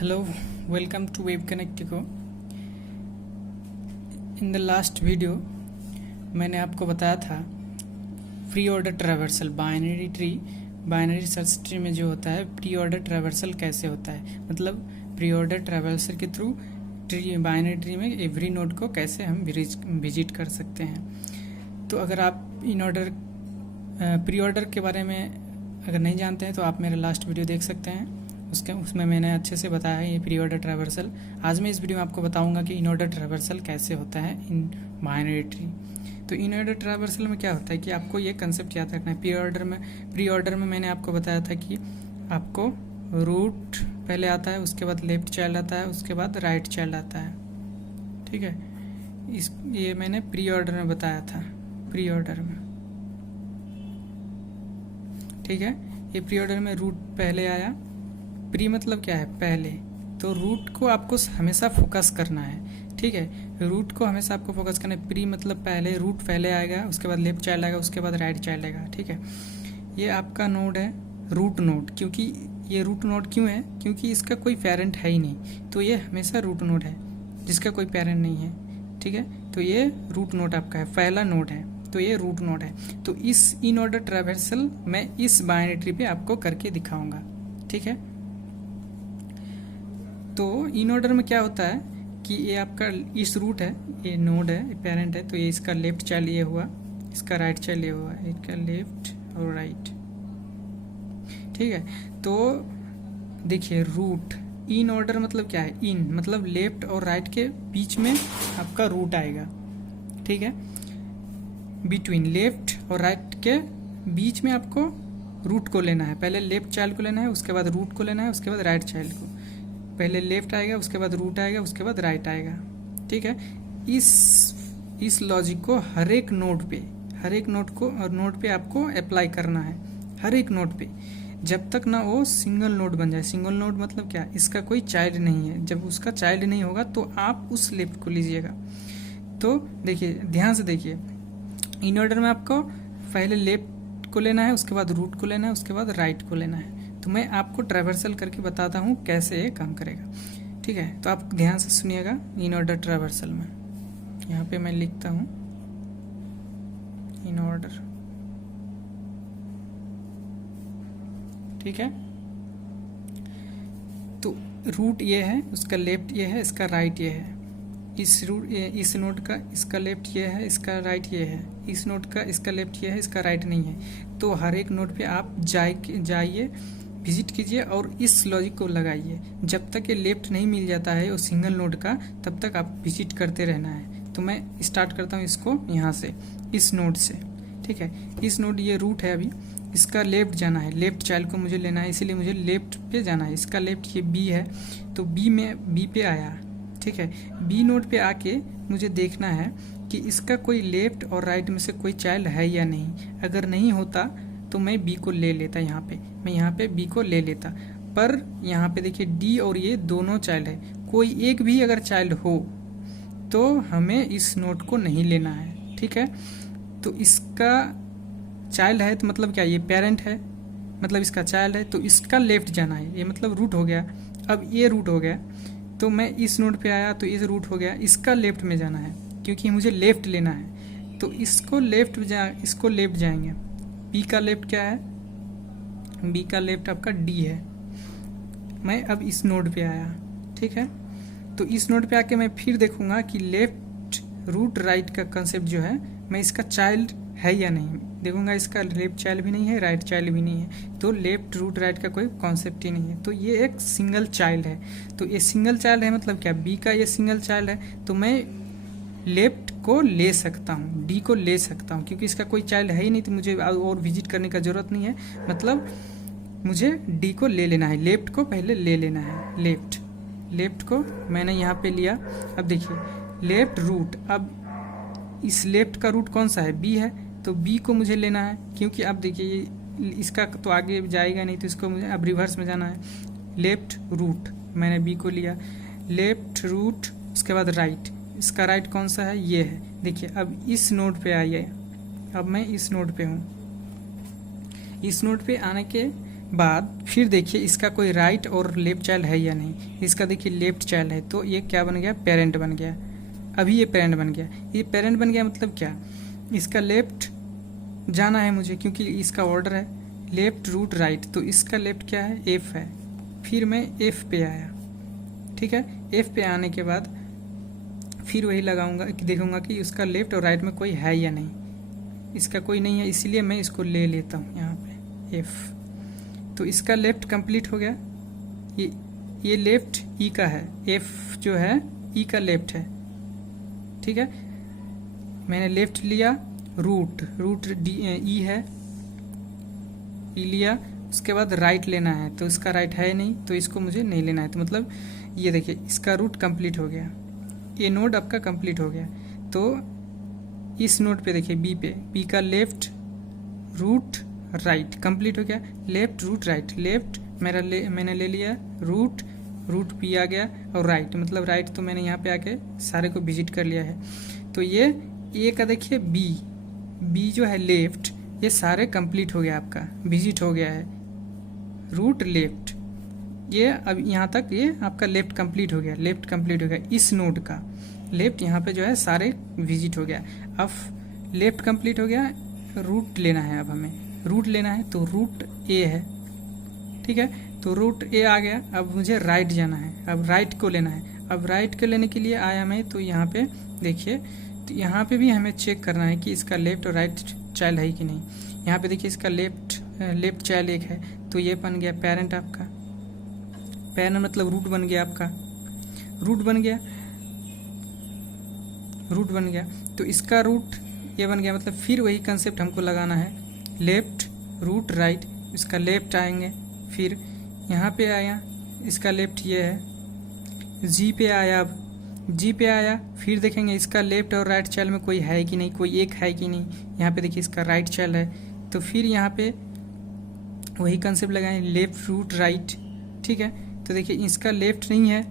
Hello, welcome to Web Connectico. In the last video मैंने आपको बताया था pre order traversal binary search tree में जो होता है प्री ऑर्डर ट्रैवर्सल कैसे होता है, मतलब प्री ऑर्डर ट्रैवर्सल के थ्रू बाइनरी ट्री में एवरी नोड को कैसे हम विजिट कर सकते हैं। तो अगर आप इन ऑर्डर प्री ऑर्डर के बारे में अगर नहीं जानते हैं तो आप मेरा लास्ट वीडियो देख सकते हैं, उसमें मैंने अच्छे से बताया है ये प्री ऑर्डर ट्रैवर्सल। आज मैं इस वीडियो में आपको बताऊंगा कि इन ऑर्डर ट्रैवर्सल कैसे होता है इन बाइनरी ट्री। तो इन ऑर्डर ट्रैवर्सल में क्या होता है कि आपको ये कंसेप्ट याद रखना है। प्री ऑर्डर में मैंने आपको बताया था कि आपको रूट पहले आता है, उसके बाद लेफ्ट चाइल्ड आता है, उसके बाद राइट चाइल्ड आता है। ठीक है, ये मैंने प्री ऑर्डर में बताया था, प्री ऑर्डर में। ठीक है, ये प्री ऑर्डर में रूट पहले आया। प्री मतलब क्या है? पहले। तो रूट को आपको हमेशा फोकस करना है। ठीक है, रूट को हमेशा आपको फोकस करना है। प्री मतलब पहले, रूट पहले आएगा, उसके बाद लेफ्ट चाइल्ड आएगा, उसके बाद राइट चाइल्ड आएगा। ठीक है, ये आपका नोड है रूट नोड। क्योंकि ये रूट नोड क्यों है? क्योंकि इसका कोई पेरेंट है ही नहीं, तो ये हमेशा रूट नोड है जिसका कोई पेरेंट नहीं है। ठीक है, तो ये रूट नोड आपका है, पहला नोड है, तो ये रूट नोड है। तो इस इन ऑर्डर ट्रैवर्सल मैं इस बाइनरी ट्री पे आपको करके दिखाऊंगा। ठीक है, तो इन ऑर्डर में क्या होता है कि ये आपका इस रूट है, ये नोड है, पेरेंट है, तो ये इसका लेफ्ट चाइल्ड ये हुआ, इसका राइट चाइल्ड ये हुआ, इसका लेफ्ट और राइट। ठीक है, तो देखिए रूट इन ऑर्डर मतलब क्या है? इन मतलब लेफ्ट और राइट के बीच में आपका रूट आएगा। ठीक है, बिटवीन लेफ्ट और राइट के बीच में आपको रूट को लेना है। पहले लेफ्ट चाइल्ड को लेना है, उसके बाद रूट को लेना है, उसके बाद राइट चाइल्ड को। पहले लेफ्ट आएगा, उसके बाद रूट आएगा, उसके बाद राइट आएगा। ठीक है, इस लॉजिक को हर एक नोड पे आपको अप्लाई करना है, हर एक नोड पे, जब तक ना वो सिंगल नोड बन जाए। सिंगल नोड मतलब क्या? इसका कोई चाइल्ड नहीं है। जब उसका चाइल्ड नहीं होगा तो आप उस लेफ्ट को लीजिएगा। तो देखिए, ध्यान से देखिए, इन ऑर्डर में आपको पहले लेफ्ट को लेना है, उसके बाद रूट को लेना है, उसके बाद राइट को लेना है। तो मैं आपको ट्रैवर्सल करके बताता हूँ कैसे ये काम करेगा। ठीक है, तो आप ध्यान से सुनिएगा। इन ऑर्डर ट्रैवर्सल में यहाँ पे मैं लिखता हूँ इन ऑर्डर। ठीक है, तो रूट ये है, उसका लेफ्ट ये है, इसका राइट ये है। इस नोड का इसका लेफ्ट ये है, इसका राइट ये है। इस नोड का इसका लेफ्ट ये है, इसका राइट नहीं है। तो हर एक नोड पे आप जाइए, विजिट कीजिए और इस लॉजिक को लगाइए। जब तक ये लेफ्ट नहीं मिल जाता है वो सिंगल नोड का, तब तक आप विजिट करते रहना है। तो मैं स्टार्ट करता हूँ इसको यहाँ से, इस नोड से। ठीक है, इस नोड ये रूट है, अभी इसका लेफ्ट जाना है, लेफ्ट चाइल्ड को मुझे लेना है, इसीलिए मुझे लेफ्ट पे जाना है। इसका लेफ्ट ये बी है, तो बी पे आया। ठीक है, बी नोड पे आके मुझे देखना है कि इसका कोई लेफ्ट और राइट में से कोई चाइल्ड है या नहीं। अगर नहीं होता तो मैं बी को ले लेता, मैं यहाँ पे बी को ले लेता। पर यहाँ पे देखिए डी और ये दोनों चाइल्ड है, कोई एक भी अगर चाइल्ड हो तो हमें इस नोड को नहीं लेना है। ठीक है, तो इसका चाइल्ड है तो मतलब क्या? ये पेरेंट है, मतलब इसका चाइल्ड है, तो इसका लेफ्ट जाना है, ये मतलब रूट हो गया। अब ये रूट हो गया, तो मैं इस नोड पे आया तो इस रूट हो गया, इसका लेफ्ट में जाना है क्योंकि मुझे लेफ्ट लेना है। तो इसको लेफ्ट जाएंगे। बी का लेफ्ट क्या है? बी का लेफ्ट आपका डी है। मैं अब इस नोड पे आया। ठीक है, तो इस नोड पे आके मैं फिर देखूंगा कि लेफ्ट रूट राइट का कंसेप्ट जो है, मैं इसका चाइल्ड है या नहीं देखूंगा। इसका लेफ्ट चाइल्ड भी नहीं है, राइट चाइल्ड भी नहीं है, तो लेफ्ट रूट राइट का कोई कॉन्सेप्ट ही नहीं है। तो ये एक सिंगल चाइल्ड है। तो ये सिंगल चाइल्ड है मतलब क्या? बी का ये सिंगल चाइल्ड है, तो मैं लेफ्ट को ले सकता हूँ, डी को ले सकता हूँ, क्योंकि इसका कोई चाइल्ड है ही नहीं, तो मुझे और विजिट करने का जरूरत नहीं है। मतलब मुझे डी को ले लेना है, लेफ्ट को पहले ले लेना है। लेफ्ट को मैंने यहाँ पे लिया। अब देखिए लेफ्ट रूट, अब इस लेफ्ट का रूट कौन सा है? बी है, तो बी को मुझे लेना है, क्योंकि अब देखिए ये इसका तो आगे जाएगा नहीं, तो इसको मुझे अब रिवर्स में जाना है। लेफ्ट रूट मैंने बी को लिया, लेफ्ट रूट, उसके बाद राइट, इसका राइट कौन सा है? ये है। देखिए अब इस नोड पे आइए, अब मैं इस नोड पे हूँ। इस नोड पे आने के बाद फिर देखिए इसका कोई राइट और लेफ्ट चाइल्ड है या नहीं। इसका देखिए लेफ्ट चाइल्ड है, तो ये क्या बन गया, पेरेंट बन गया। अभी ये पेरेंट बन गया। ये पेरेंट बन गया मतलब क्या, इसका लेफ्ट जाना है मुझे, क्योंकि इसका ऑर्डर है लेफ्ट रूट राइट, तो इसका लेफ्ट क्या है, एफ है। फिर मैं एफ पे आया, ठीक है। एफ पे आने के बाद फिर वही लगाऊंगा कि देखूंगा कि उसका लेफ्ट और राइट में कोई है या नहीं। इसका कोई नहीं है, इसलिए मैं इसको ले लेता हूँ यहाँ पे एफ। तो इसका लेफ्ट कंप्लीट हो गया। ये लेफ्ट ई का है, एफ जो है ई का लेफ्ट है, ठीक है। मैंने लेफ्ट लिया, रूट डी ई है, ई लिया, उसके बाद राइट लेना है, तो इसका राइट है नहीं, तो इसको मुझे नहीं लेना है। तो मतलब ये देखिए इसका रूट कंप्लीट हो गया, ये नोड आपका कंप्लीट हो गया। तो इस नोड पे देखिए बी का लेफ्ट रूट राइट कंप्लीट हो गया। लेफ्ट रूट राइट, लेफ्ट मैंने ले लिया, रूट बी आ गया, और राइट मतलब राइट तो मैंने यहाँ पे आके सारे को विजिट कर लिया है। तो ये ए का देखिए बी जो है लेफ्ट, ये सारे कंप्लीट हो गया, आपका विजिट हो गया है रूट लेफ्ट। ये अब यहाँ तक ये आपका लेफ्ट कंप्लीट हो गया, लेफ्ट कंप्लीट हो गया। इस नोड का लेफ्ट यहाँ पे जो है सारे विजिट हो गया। अब लेफ्ट कंप्लीट हो गया, रूट लेना है, अब हमें रूट लेना है, तो रूट ए है, ठीक है। तो रूट ए आ गया। अब मुझे राइट जाना है, अब राइट को लेना है। अब राइट को लेने के लिए आया मैं, तो यहाँ पे देखिए, तो यहाँ पे भी हमें चेक करना है कि इसका लेफ्ट और राइट चाइल्ड है कि नहीं। यहाँ पे देखिए इसका लेफ्ट चाइल्ड एक है, तो ये बन गया पेरेंट आपका। पेरेंट मतलब रूट बन गया आपका, रूट बन गया। तो इसका रूट ये बन गया, मतलब फिर वही कंसेप्ट हमको लगाना है, लेफ्ट रूट राइट। इसका लेफ्ट आएंगे, फिर यहाँ पे आया, इसका लेफ्ट ये है, जी पे आया। अब जी पे आया, फिर देखेंगे इसका लेफ्ट और राइट चाइल्ड में कोई है कि नहीं, कोई एक है कि नहीं। यहाँ पे देखिए इसका राइट चाइल्ड है, तो फिर यहाँ पे वही कंसेप्ट लगाएं, लेफ्ट रूट राइट, ठीक है। तो देखिए इसका लेफ्ट नहीं है,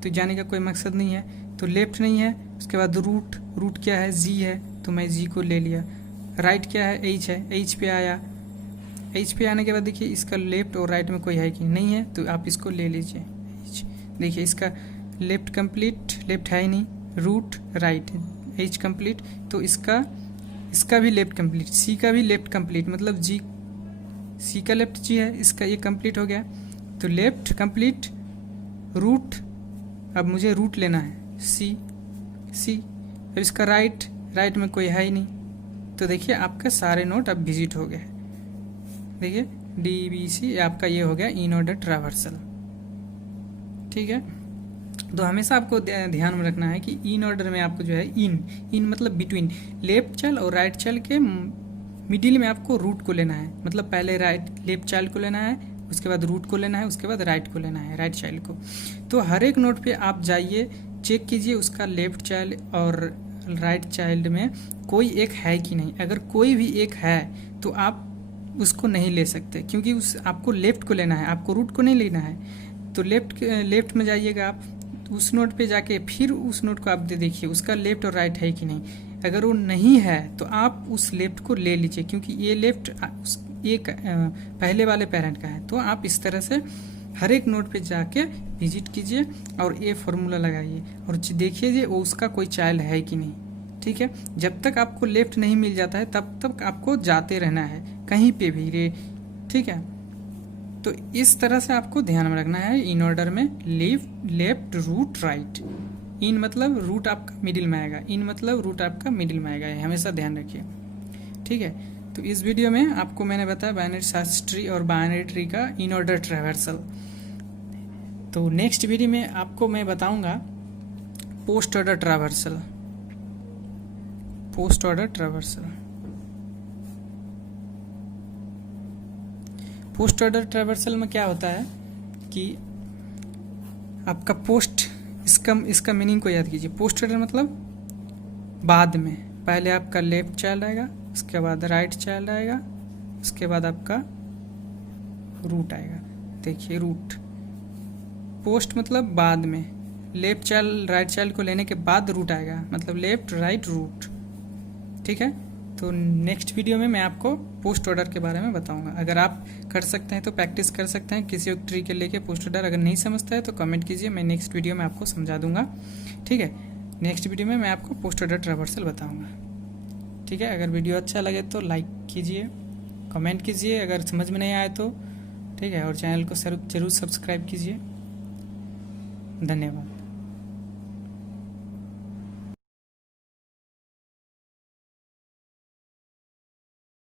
तो जाने का कोई मकसद नहीं है, तो लेफ्ट नहीं है। उसके बाद रूट क्या है, जी है, तो मैं जी को ले लिया। राइट क्या है, एच है, एच पे आया। एच पे आने के बाद देखिए इसका लेफ्ट और राइट में कोई है कि नहीं है, तो आप इसको ले लीजिए एच। देखिए इसका लेफ्ट कंप्लीट, लेफ्ट है ही नहीं, रूट राइट, एच कंप्लीट, तो इसका भी लेफ्ट कंप्लीट, सी का भी लेफ्ट कंप्लीट, मतलब जी, सी का लेफ्ट जी है, इसका ये कंप्लीट हो गया। तो लेफ्ट कंप्लीट, रूट, अब मुझे रूट लेना है, सी। अब इसका राइट में कोई है ही नहीं, तो देखिए आपके सारे नोट अब विजिट हो गए। देखिए DBC आपका ये हो गया इन ऑर्डर ट्रैवर्सल, ठीक है। तो हमेशा आपको ध्यान में रखना है कि इन ऑर्डर में आपको जो है इन मतलब बिटवीन लेफ्ट चाइल्ड और राइट चाइल्ड के मिडिल में आपको रूट को लेना है। मतलब पहले लेफ्ट चाइल्ड को लेना है, उसके बाद रूट को लेना है, उसके बाद राइट को लेना है, राइट चाइल्ड को। तो हर एक नोट पे आप जाइए, चेक कीजिए उसका लेफ्ट चाइल्ड और राइट चाइल्ड में कोई एक है कि नहीं। अगर कोई भी एक है तो आप उसको नहीं ले सकते, क्योंकि आपको लेफ्ट को लेना है, आपको रूट को नहीं लेना है। तो लेफ्ट में जाइएगा आप, उस नोट पे जाके फिर उस नोट को आप देखिए उसका लेफ्ट और राइट है कि नहीं। अगर वो नहीं है तो आप उस लेफ्ट को ले लीजिए, क्योंकि ये लेफ्ट एक पहले वाले पेरेंट का है। तो आप इस तरह से हर एक नोट पे जाके विजिट कीजिए और ये फॉर्मूला लगाइए और देखिए वो उसका कोई चाइल्ड है कि नहीं, ठीक है। जब तक आपको लेफ्ट नहीं मिल जाता है तब तक आपको जाते रहना है कहीं पे भी रे, ठीक है। तो इस तरह से आपको ध्यान में रखना है इन ऑर्डर में, लेफ्ट रूट राइट। इन मतलब रूट आपका मिडिल में आएगा, इन मतलब रूट आपका मिडिल में आएगा, हमेशा ध्यान रखिए, ठीक है। तो इस वीडियो में आपको मैंने बताया बाइनरी सर्च ट्री और बाइनरी ट्री का इन ऑर्डर ट्रैवर्सल। तो नेक्स्ट वीडियो में आपको मैं बताऊंगा post order traversal. Post order traversal में क्या होता है कि आपका पोस्ट, इसका मीनिंग को याद कीजिए। पोस्ट ऑर्डर मतलब बाद में, पहले आपका लेफ्ट चाइल्ड आएगा, उसके बाद राइट चाइल्ड आएगा, उसके बाद आपका रूट आएगा। देखिए रूट, पोस्ट मतलब बाद में, लेफ्ट चाइल्ड राइट चाइल्ड को लेने के बाद रूट आएगा, मतलब लेफ्ट राइट रूट, ठीक है। तो नेक्स्ट वीडियो में मैं आपको पोस्ट ऑर्डर के बारे में बताऊंगा। अगर आप कर सकते हैं तो प्रैक्टिस कर सकते हैं किसी एक ट्री के लेके पोस्ट ऑर्डर। अगर नहीं समझता है तो कमेंट कीजिए, मैं नेक्स्ट वीडियो में आपको समझा दूंगा। ठीक है, नेक्स्ट वीडियो में मैं आपको पोस्ट ऑर्डर ट्रावर्सल बताऊंगा। ठीक है, अगर वीडियो अच्छा लगे तो लाइक कीजिए, कमेंट कीजिए अगर समझ में नहीं आए तो। ठीक है, और चैनल को जरूर सब्सक्राइब कीजिए। धन्यवाद।